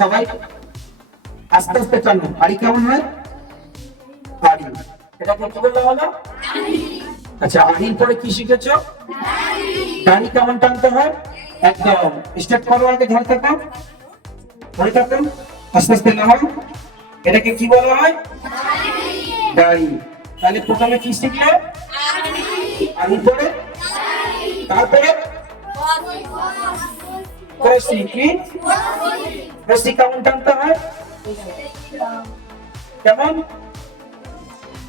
সবাই আস্তে আস্তে টানো। আড়ি কেমন হয়? আড়ি, এটাকে কি বলা হলো? আচ্ছা, আড়ির পরে কি শিখেছো? দাড়ি কেমন টানতে হয়? একদম স্টার্ট করো, আগে ধরে থাকো, ধরে থাকো, আস্তে আস্তে নামাও। এটাকে কি বলা হয়? দাড়ি। তাহলে প্রথমে কি শিখলে? আড়ি পরে, তারপরে রশি। কি রশি কেমন টানতে হয়? কেমন?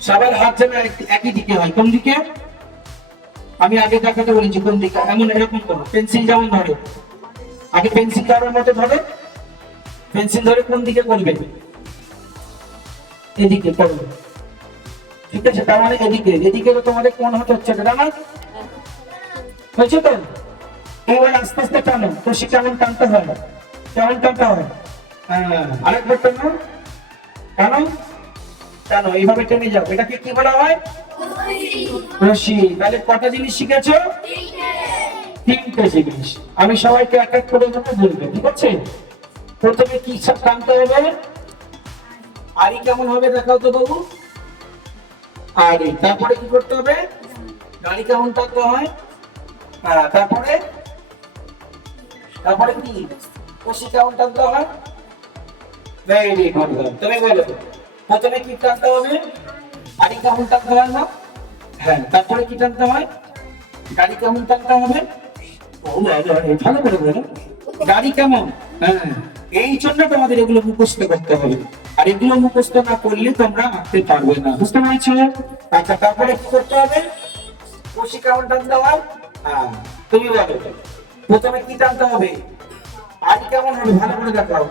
সবার হাত যেন একই দিকে হয়। কোন দিকে? আমি আগে দেখাতে বলেছি কোন দিকে। এমন এরকম করো, পেন্সিল যেমন ধরো, আগে পেন্সিল ধরার মতো ধরো। পেন্সিল ধরে কোন দিকে করবে? এদিকে করবে, ঠিক আছে? তার মানে এদিকে, এদিকে তো তোমাদের কোন হাত হচ্ছে এটা না? হয়েছে তো? এবার আস্তে আস্তে টানো। তো সে কেমন টানতে হয়? কেমন টানতে হয়? হ্যাঁ, আরেকবার টানো, টানো, টানো, এইভাবে টেনে যাও। এটাকে কি বলা হয়? রশি। তাহলে কটা জিনিস শিখেছো? তিনটে জিনিস। আমি সবাইকে এক এক করে বলবো, ঠিক আছে? প্রথমে কি সব টানতে হবে? আড়ি কেমন হবে দেখাও তো বাবু। আড়ি। তারপরে কি করতে হবে? গাড়ি কেমন টানতে হয়? হ্যাঁ, তারপরে, তারপরে কি রশি কেমন টানতে হয়? Very good. তুমি বলো, প্রথমে কি টানতে হবে? আড়ি কেমন টানতে হয় না? হ্যাঁ, তারপরে কি টানতে হয়? গাড়ি কেমন টানতে হবে? ও বাবা, ভালো করে বলো, গাড়ি কেমন? হ্যাঁ, এই জন্য তোমাদের এগুলো মুখস্থ করতে হবে। আর এগুলো মুখস্থ না করলে তোমরা আঁকতে পারবে না, বুঝতে পেরেছো? আচ্ছা, তারপরে কি করতে হবে? রশি কেমন টানতে হয়? হ্যাঁ, তুমি বলো, প্রথমে কি টানতে হবে? আড়ি কেমন হবে ভালো করে দেখাও।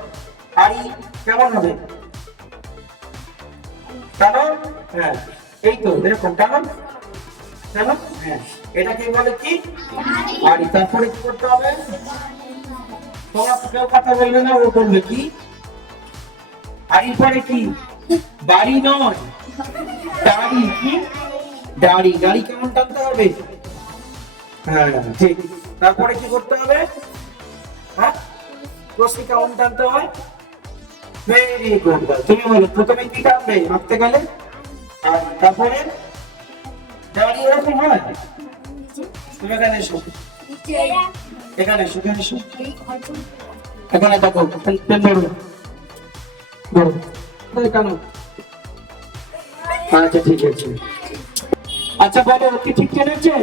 আড়ি কেমন হবে? টানো। হ্যাঁ, এই তো এরকম টানো, টানো। হ্যাঁ, এটাকে বলে কি? আড়ি। তারপরে কি করতে হবে? তোমরা কেউ কথা বলবে না, ও বলবে কি? আড়ির পরে কি? বাড়ি নয়, দাড়ি। কি? দাড়ি। গাড়ি কেমন টানতে হবে? হ্যাঁ, ঠিক। তারপরে কি করতে হবে? হ্যাঁ, রশি কেমন টানতে হয়? Very good. তুমি বলো, প্রথমে কি টানবে আঁকতে গেলে? আর তারপরে দাড়ি এরকম হয়। তুমি এখানে এসো, এখানে এসো, এখানে এসো, এখানে দেখো, পেন ধরো, ধরো, কেন? আচ্ছা, ঠিক আছে। আচ্ছা বলো, কি ঠিক টেনেছে?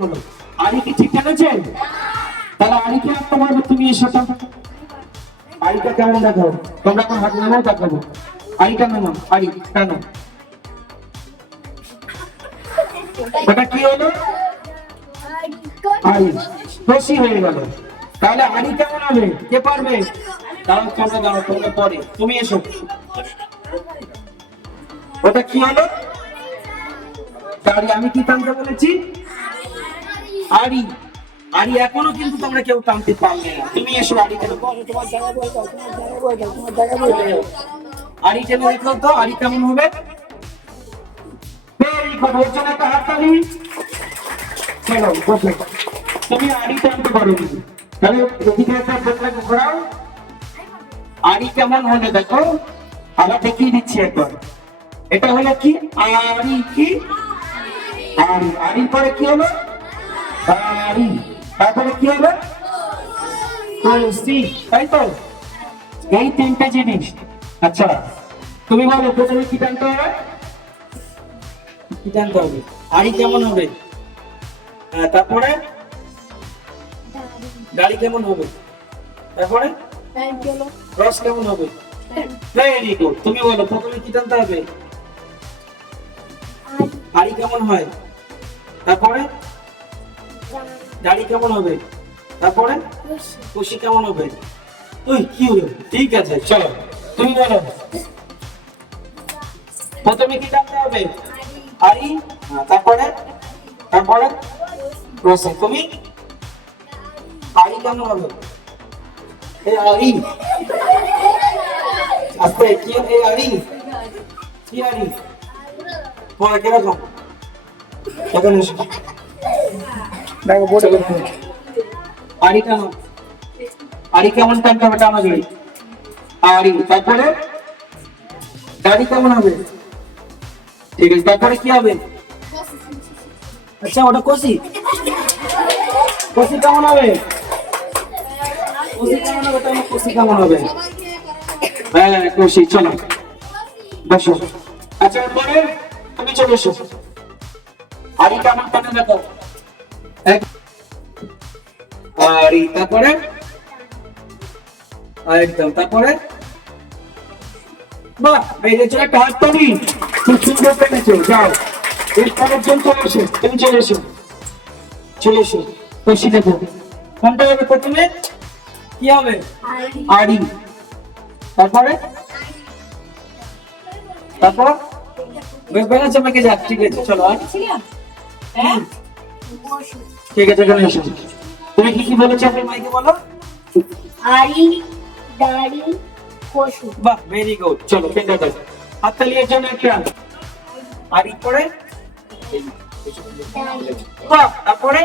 বলো, আড়ি কি ঠিক টেনেছে? তাহলে আড়িকে আঁকতে পারবে। তুমি এসো তো, আড়িটা কেমন দেখো। তোমরা এখন হাত নামাও, দেখাবো। আড়িটা নামাও, আড়ি টানো। ওটা কি হলো? আড়ি। রশি হয়ে গেল। তাহলে আড়ি কেমন হবে? কে পারবে? দাঁড়াও, তোমরা দাঁড়াও, তোমরা পরে, তুমি এসো। ওটা কি হলো? দাড়ি। আমি কি টানতে বলেছি? আড়ি। আড়ি এখনো কিন্তু তোমরা কেউ টানতে পারবে না। তুমি এসো, আড়ি টেনে তোমার জায়গায় বসে যাও, তোমার জায়গায় বসে যাও, তোমার জায়গায় বসে যাও। আড়ি টেনে দেখো তো, আড়ি কেমন হবে? Very good. ওর জন্য একটা হাততালি। চলো বসে। তুমি আড়ি টানতে পারো নি, তাহলে এদিকে একটা বোতলাকে ঘোরাও। আড়ি কেমন হলে দেখো, আবার দেখিয়ে দিচ্ছি একবার। এটা হলো কি? আড়ি। কি? আড়ি। আড়ির পরে কি হলো? আড়ি। তারপরে কি হলো? রশি। তাই তো? এই তিনটে জিনিস। আচ্ছা, তুমি বলো, প্রথমে কি টানতে হবে? কি টানতে হবে? আড়ি কেমন হবে? হ্যাঁ, তারপরে গাড়ি কেমন হবে? তারপরে রস কেমন হবে? Very good. তুমি বলো, প্রথমে কি টানতে হবে? আড়ি কেমন হয়? তারপরে গাড়ি কেমন হবে? তারপরে রশি কেমন হবে? ওই কি হলো? ঠিক আছে, চলো তুমি বলো, প্রথমে কি টানতে হবে? আড়ি। তারপরে, তারপরে রশি। তুমি আড়ি কেমন হবে? এই আড়ি। আস্তে। কি এই আড়ি? কি আড়ি? তোমার কিরকম? এখন এসো, দেখো বোর্ডে আড়ি টানো। আড়ি কেমন টানতে হবে, টানা জড়ি আড়ি। তারপরে দাড়ি কেমন হবে? ঠিক আছে, তারপরে কি হবে? আচ্ছা ওটা কষি, কষি কেমন হবে? কষি কেমন হবে? তোমার কষি কেমন হবে? হ্যাঁ কষি। চলো বসো। আচ্ছা এরপরে তুমি চলে এসো। আড়ি কেমন টানে দেখো। আড়ি, তারপরে একদম, তারপরে বাহ, বেরিয়েছো একটা হাত তালি, খুব সুন্দর পেরেছো। যাও এরপরের জন চলে এসো, তুমি চলে এসো, চলে এসো। কষি দেখো কোনটা হবে প্রথমে, কি হবে? আড়ি। তারপরে তারপর বেড়েছে মেকে যাক। ঠিক আছে চলো। আর ঠিক আছে চলে এসো। তুমি কি কি বলেছো আপনি মাইকে বলো। আড়ি, দাড়ি, কসু। বাহ ভেরি গুড। চলো পেন্টা দাও, হাততালির জন্য একটা। আড়ি পরে বাহ, তারপরে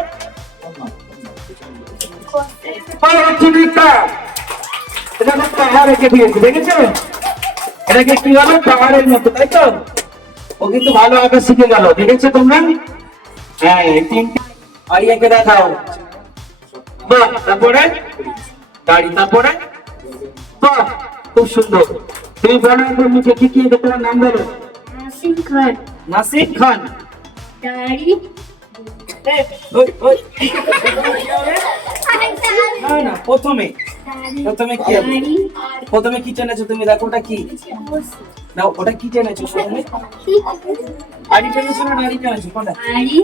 এটা তো পাহাড় রেখে দিয়েছে, দেখেছো? এটাকে কি বলো, পাহাড়ের মতো, তাই তো? ও কিন্তু ভালো আঁকা শিখে গেল, দেখেছো তোমরা? হ্যাঁ তিনটে আড়ি এঁকে দেখাও। বাহ, তারপরে দাড়ি, তারপরে বাহ খুব সুন্দর। তুমি বলো একবার মুখে কি কি এঁকে, তোমার নাম বলো। নাসিম খান। নাসিম খান। দাড়ি। ওই ওই না না, প্রথমে প্রথমে কি হবে? দাড়ি, প্রথমে কি টেনেছো তুমি, দেখো ওটা কি না, ওটা কি টেনেছো প্রথমে? আড়ি টেনেছো না নাড়ি টেনেছো, কোনটা? আড়ি,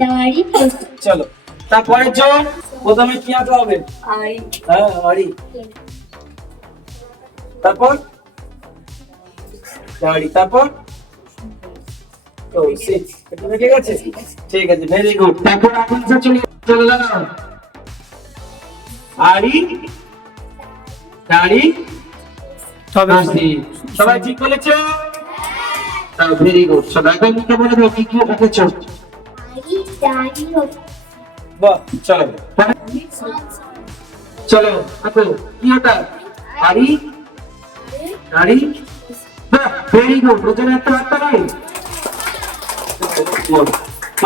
দাড়ি, কসু। চলো তারপরের জন, প্রথমে কি আঁকা হবে? আড়ি। হ্যাঁ আড়ি, তারপর দাড়ি, তারপর তো সিক্স। ঠিক আছে ঠিক আছে, ভেরি গুড। তারপর এখন চলে চলে দাঁড়াও। আড়ি, দাড়ি, সবাই ঠিক বলেছো? Very good. চলো এখন মুখে বলে দাও কি কি এঁকেছো। আড়ি, দাড়ি, বাহ চলো চলো আঁকো। কি ওটা? আড়ি, দাড়ি, বাহ ভেরি গুড। ওজনে একটা হাতটা নেই।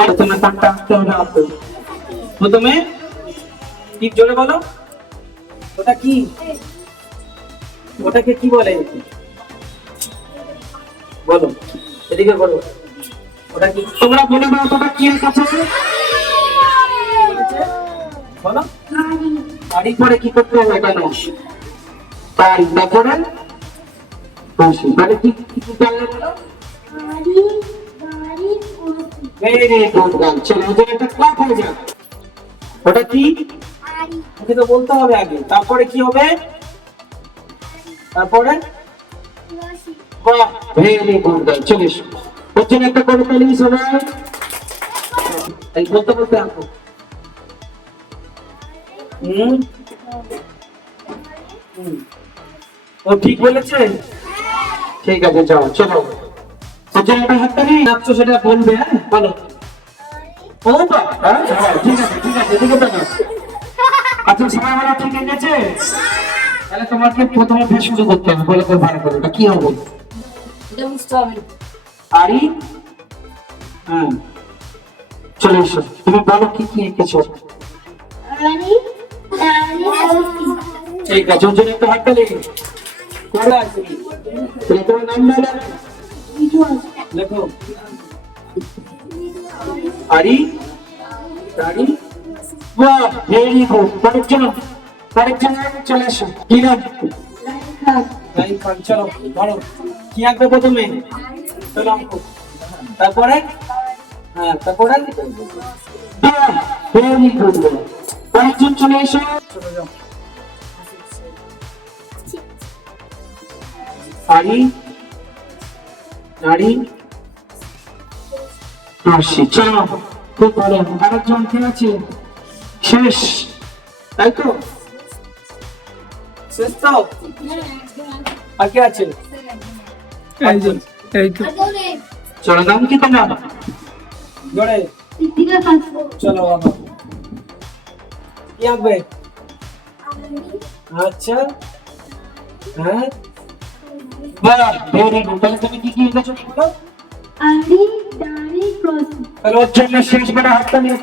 প্রথমে তারটা আঁকতে হবে। আঁকো প্রথমে কি, জোরে বলো। ওটা কি, ওটাকে কি বলে? বলো, এদিকে বলো। ওটা কি, তোমরা বলে দাও ওটা কি আছে? বলো। দাড়ি পরে কি করতে হবে কেন? দাড়ি, তারপরে কসু। মানে কি কি জানলে বলো। আড়ি, দাড়ি, কসু। ভেরি গুড গান। চলো ওদের একটা ক্লাপ হয়ে যাক। ওটা কি? আড়ি, ওকে তো বলতে হবে আগে, তারপরে কি হবে? তারপরে কসু। বাহ ভেরি গুড গান। চলে এসো, ওর জন্য একটা করে তালি সবাই। এই বলতে বলতে আঁকো। হুম হুম, ও ঠিক বলেছে। ঠিক আছে যাও চলো। ওর জন্য একটা হাততালি। নাচছো সেটা বলবে, হ্যাঁ বলো। ও বাবা, হ্যাঁ ঠিক আছে ঠিক আছে, এদিকে তাকাও। আচ্ছা সবাই বলো ঠিক আছে? তাহলে তোমাকে প্রথমে বেশ শুরু করতে হবে, বলে করে ভালো করে। ওটা কি হবে? এটা বুঝতে হবে। আড়ি, হ্যাঁ চলে এসো। তুমি বলো কি কি এঁকেছো। আড়ি, দাড়ি, কসু। ঠিক আছে, ওর জন্য একটা হাততালি। কোথায় আছে? তোমার নাম বলো। লেখো। আড়ি, দাড়ি, বাহ ভেরি গুড। পরের জন চলে এসো। কি নাম? রাইট খান। চলো ধরো, কি আঁকবে প্রথমে? চলো আঁকো। তারপরে হ্যাঁ, তারপরে ভেরি গুড। পরের জন চলে এসো। চলে যাও। আড়ি, দাড়ি, কসু। চলো খুব ভালো। আরেকজন কে আছে? শেষ, তাই তো? শেষ তো? আর কে আছে? একজন। চলো নাম কি তোমার? জোরে দীপিকা পাত্র। চলো বাবা। কি আঁকবে? আড়ি, আচ্ছা হ্যাঁ বাহ ভেরি গুড তাহলে তুমি কি কি লিখেছো লিখো আড়ি দাড়ি ক্রস তাহলে ওর জন্য শেষ বেলা হাতটা নিয়ে